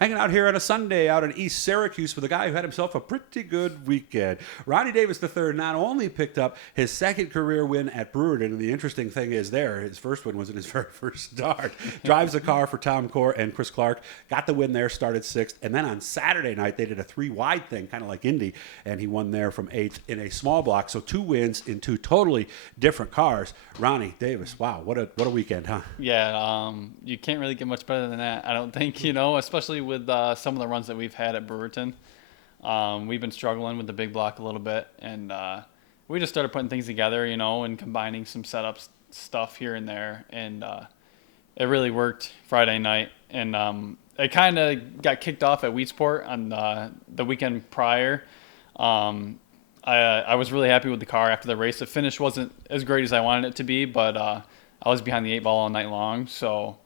Hanging out here on a Sunday out in East Syracuse with a guy who had himself a pretty good weekend. Ronnie Davis III not only picked up his second career win at Brewerton, and the interesting thing is there, his first win was in his very first start. Drives a car for Tom Core and Chris Clark, got the win there, started sixth, and then on Saturday night they did a three-wide thing, kind of like Indy, and he won there from eighth in a small block. So 2 wins in 2 totally different cars. Ronnie Davis, wow, what a weekend, huh? Yeah, you can't really get much better than that, I don't think, especially with some of the runs that we've had at Brewerton. We've been struggling with the big block a little bit, and we just started putting things together, and combining some setups stuff here and there, and it really worked Friday night. And it kind of got kicked off at Wheatsport on the weekend prior. I was really happy with the car after the race. The finish wasn't as great as I wanted it to be, but I was behind the 8 ball all night long, so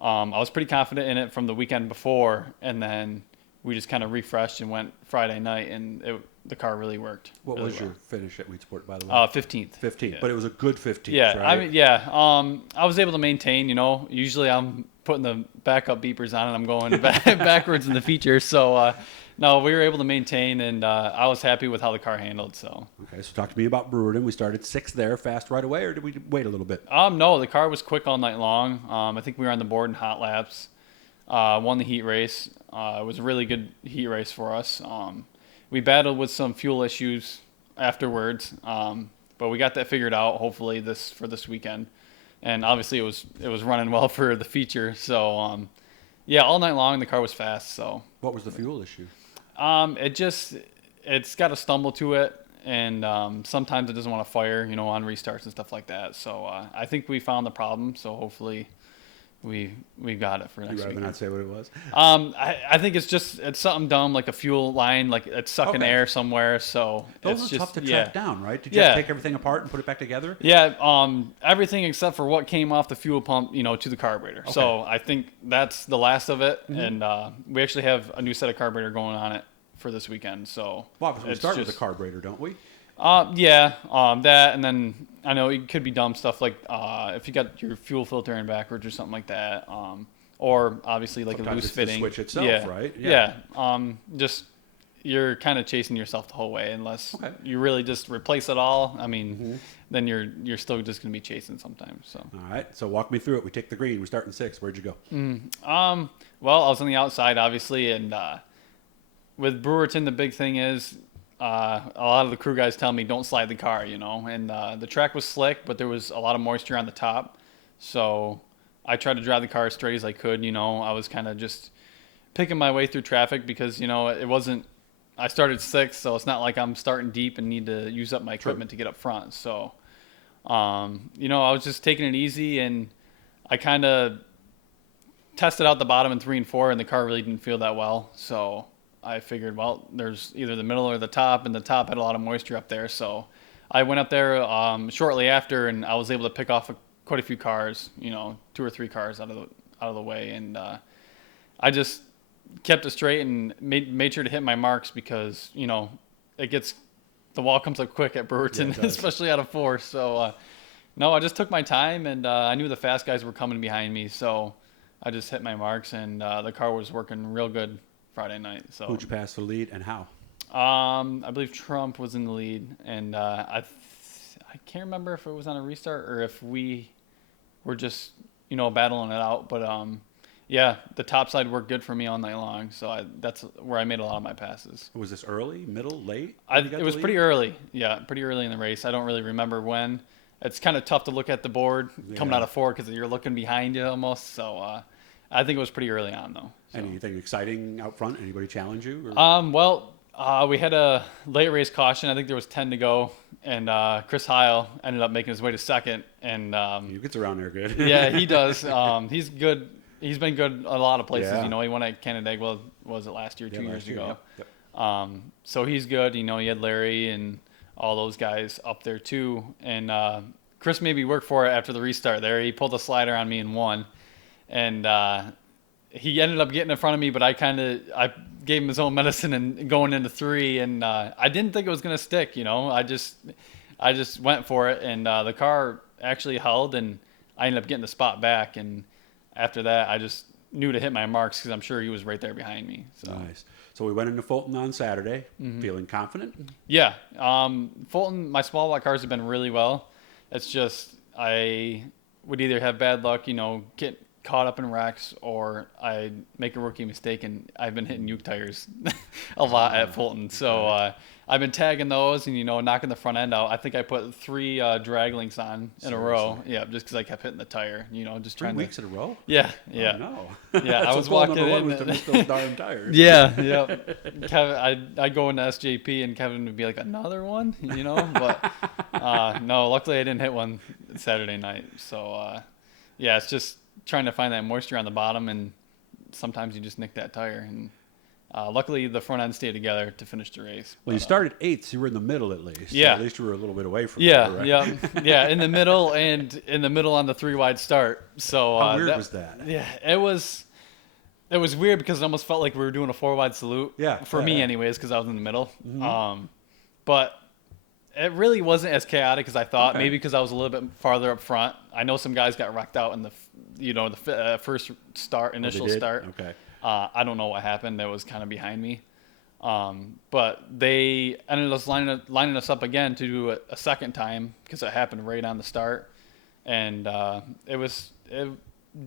I was pretty confident in it from the weekend before, and then we just kind of refreshed and went Friday night, and the car really worked. What really was well. your finish at Wheatsport, by the way? 15th. 15th, Yeah. but it was a good 15th, Yeah, right? I was able to maintain, Usually I'm putting the backup beepers on and I'm going backwards in the features. So, no, we were able to maintain, and I was happy with how the car handled. So. Okay, so talk to me about Brewerton. We started 6th there, fast right away, or did we wait a little bit? No, the car was quick all night long. I think we were on the board in hot laps. Won the heat race. It was a really good heat race for us. We battled with some fuel issues afterwards, but we got that figured out. Hopefully for this weekend, and obviously it was running well for the feature. So yeah, all night long the car was fast. So What was the fuel issue? It's got a stumble to it, and sometimes it doesn't want to fire, on restarts and stuff like that. So I think we found the problem. So hopefully we got it for next week. You'd rather not say what it was? I think it's something dumb, like a fuel line, like it's sucking air somewhere. So those are tough to track down, right? Did you have to take everything apart and put it back together? Yeah, everything except for what came off the fuel pump, to the carburetor. Okay. So I think that's the last of it, and we actually have a new set of carburetor going on it for this weekend. So we start with the carburetor, don't we? That, and then I know it could be dumb stuff like if you got your fuel filter in backwards or something like that, or obviously like Sometimes a loose it's fitting. the switch itself, right? Yeah. Just you're kind of chasing yourself the whole way unless you really just replace it all. I mean, then you're still just going to be chasing sometimes. So. All right. So walk me through it. We take the green. We start in 6th. Where'd you go? Well, I was on the outside, obviously, and with Brewerton, the big thing is. A lot of the crew guys tell me don't slide the car, and the track was slick, but there was a lot of moisture on the top. So I tried to drive the car as straight as I could. I was kind of just picking my way through traffic because, it wasn't, I started 6th, so it's not like I'm starting deep and need to use up my equipment to get up front. So, I was just taking it easy, and I kind of tested out the bottom in 3 and 4, and the car really didn't feel that well. So I figured, well, there's either the middle or the top, and the top had a lot of moisture up there. So I went up there shortly after, and I was able to pick off quite a few cars, 2 or 3 cars out of the way, and I just kept it straight and made sure to hit my marks because the wall comes up quick at Brewerton, especially out of 4. So no, I just took my time, and I knew the fast guys were coming behind me, so I just hit my marks, and the car was working real good Friday night. So Who'd you pass for the lead and how? I believe Trump was in the lead, and I can't remember if it was on a restart or if we were just battling it out. But yeah, the top side worked good for me all night long, so that's where I made a lot of my passes. Was this early, middle, late? It was pretty early. Yeah, pretty early in the race. I don't really remember when. It's kind of tough to look at the board coming out of 4 because you're looking behind you almost. So I think it was pretty early on though. So. Anything exciting out front? Anybody challenge you? Or? We had a late race caution. I think there was 10 to go, and Chris Heil ended up making his way to 2nd. And he gets around there good. Yeah, he does. He's good. He's been good a lot of places. Yeah. He won at Canandaigua, was it last year, 2 years ago? Yep. So he's good. He had Larry and all those guys up there too. And Chris made me work for it after the restart there. He pulled a slider on me and won. And he ended up getting in front of me, but I gave him his own medicine and going into 3, and I didn't think it was going to stick. I just went for it, and the car actually held, and I ended up getting the spot back. And after that, I just knew to hit my marks because I'm sure he was right there behind me. So. Nice. So we went into Fulton on Saturday, feeling confident. Yeah, Fulton, my small block cars have been really well. It's just I would either have bad luck, get caught up in wrecks, or I make a rookie mistake, and I've been hitting Uke tires a lot at Fulton. So I've been tagging those and knocking the front end out. I think I put 3 drag links on in a row. Yeah, just because I kept hitting the tire. Just 3 trying weeks in a row. Yeah, yeah. Oh, no. Yeah, I So was goal walking number 1 in. was to miss those darn tires. Yeah, yeah. Kevin, I'd go into SJP and Kevin would be like, another one, But no, luckily I didn't hit one Saturday night. So yeah, it's just trying to find that moisture on the bottom, and sometimes you just nick that tire. And luckily the front end stayed together to finish the race. Well, you started 8th, so you were in the middle at least. Yeah. So at least you were a little bit away from Yeah, there, right? yeah, in the middle, and in the middle on the 3 wide start. So How weird was that? Yeah, it was weird because it almost felt like we were doing a 4 wide salute. Yeah, For me, anyways, because I was in the middle. But it really wasn't as chaotic as I thought. Okay. Maybe because I was a little bit farther up front. I know some guys got wrecked out in the first initial did? start. Okay. I don't know what happened. That was kind of behind me. But they ended up lining us up again to do it a second time because it happened right on the start. And it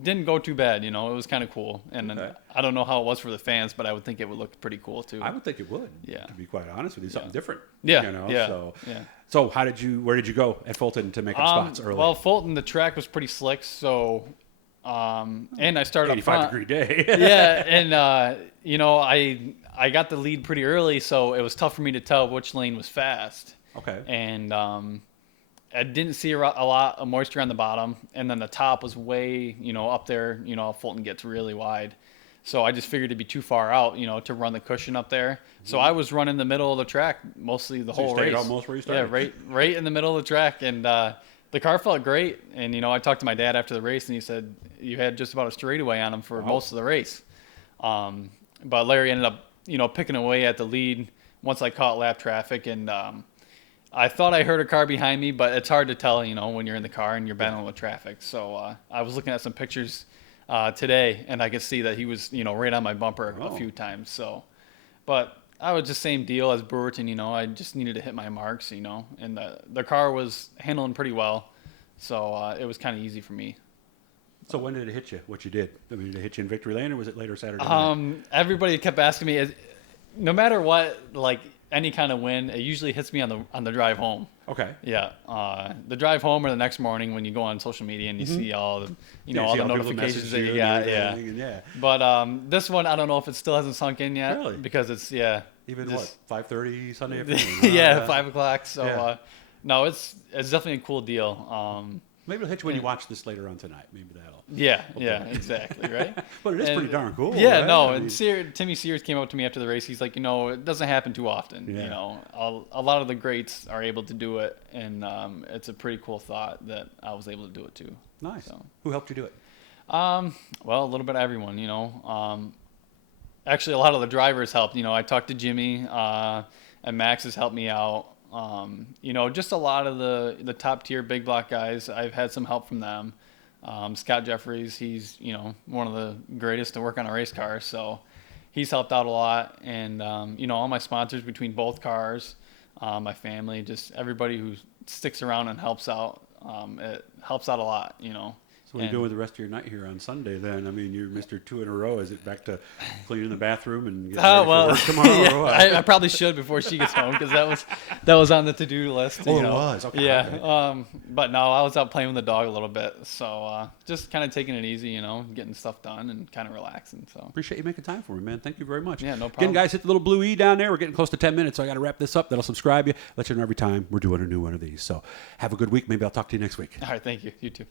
didn't go too bad, It was kind of cool. And Okay. I don't know how it was for the fans, but I would think it would look pretty cool too. I would think it would. Yeah. To be quite honest with you, something different. Yeah, yeah, So, yeah. so where did you go at Fulton to make up spots early? Well, Fulton, the track was pretty slick, so and I started up 85 front. degree day. Yeah, and I got the lead pretty early, so it was tough for me to tell which lane was fast. Okay. And I didn't see a lot of moisture on the bottom, and then the top was way, up there. Fulton gets really wide, so I just figured it'd be too far out, to run the cushion up there. So I was running the middle of the track mostly the whole you stayed race. almost where you started. Yeah, right in the middle of the track, and the car felt great. And I talked to my dad after the race, and he said you had just about a straightaway on him for most of the race. But Larry ended up, picking away at the lead once I caught lap traffic, and I thought I heard a car behind me, but it's hard to tell, when you're in the car and you're battling with traffic. So I was looking at some pictures today, and I could see that he was, right on my bumper a few times. So, but I was just same deal as Brewerton, I just needed to hit my marks, and the car was handling pretty well. So it was kind of easy for me. So when did it hit you? What you did? I mean, did it hit you in victory lane, or was it later Saturday night? Everybody kept asking me, no matter what, like any kind of win, it usually hits me on the drive home. Okay. Yeah, the drive home or the next morning when you go on social media and you see all the all the notifications that you got. Yeah. But this one, I don't know if it still hasn't sunk in yet. Really? Because it's Even just, 5:30 Sunday afternoon? yeah, 5 o'clock. So Yeah. no, it's definitely a cool deal. Maybe it'll hit you when you watch this later on tonight. Maybe that'll. Yeah, exactly, right? But it is pretty darn cool. Yeah, right? no, I mean, and Timmy Sears came up to me after the race. He's like, it doesn't happen too often. Yeah. A lot of the greats are able to do it, and it's a pretty cool thought that I was able to do it too. Nice. So. Who helped you do it? Well, a little bit of everyone, Actually, a lot of the drivers helped. I talked to Jimmy, and Max has helped me out. Just a lot of the top tier big block guys. I've had some help from them. Scott Jeffries, he's one of the greatest to work on a race car, so he's helped out a lot. And all my sponsors between both cars, my family, just everybody who sticks around and helps out. It helps out a lot. So what are you doing with the rest of your night here on Sunday then? I mean, you're Mr. 2 in a row. Is it back to cleaning the bathroom and getting ready for work tomorrow? Yeah, or what? I probably should before she gets home because that was on the to-do list. Oh, it was? Okay. Yeah. But no, I was out playing with the dog a little bit. So just kind of taking it easy, getting stuff done and kind of relaxing. So Appreciate you making time for me, man. Thank you very much. Yeah, no Again, problem. guys, hit the little blue E down there. We're getting close to 10 minutes, so I got to wrap this up. That'll subscribe you. Let you know every time we're doing a new one of these. So have a good week. Maybe I'll talk to you next week. All right. Thank you. You too.